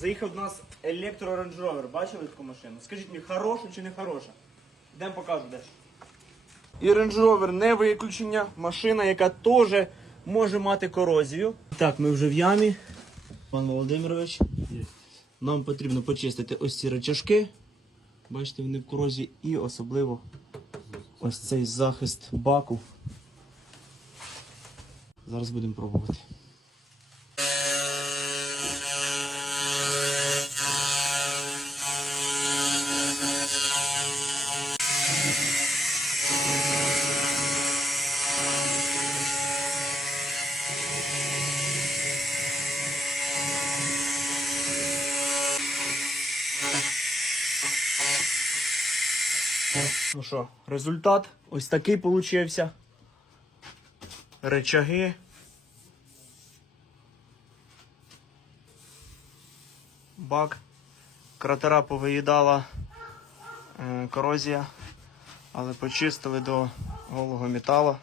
Заїхав до нас електро Range. Бачили таку машину? Скажіть мені, хороша чи не хороша? Йдемо покажу де. І Range не виключення. Машина, яка теж може мати корозію. Так, ми вже в ямі. Пан Володимирович. Нам потрібно почистити ось ці речашки. Бачите, вони в корозії і особливо ось цей захист баку. Зараз будемо пробувати. Ну що, результат ось такий получився. Речаги. Бак. Кратера повиїдала е, корозія, але почистили до голого металу.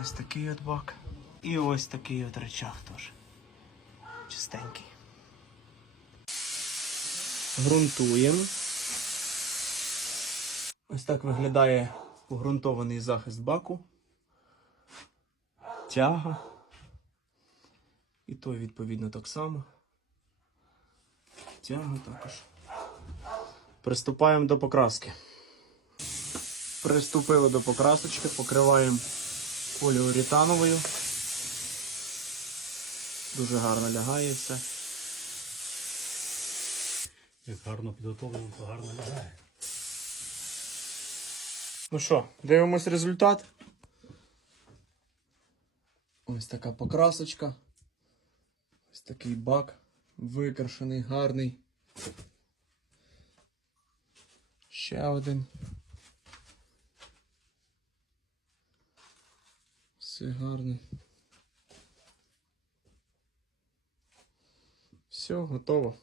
Ось такий от бак. І ось такий от речаг теж. Чистенький. Грунтуємо. Ось так виглядає погрунтований захист баку. Тяга. І той відповідно так само. Тяга також. Приступаємо до покраски. Приступили до покрасочки, покриваємо поліуретановою. Дуже гарно лягає все. Як гарно підготовлено, то гарно лягає. Ну що, дивимось результат. Ось така покрасочка. Ось такий бак викрашений, гарний. Ще один. Все гарний. Все, готово.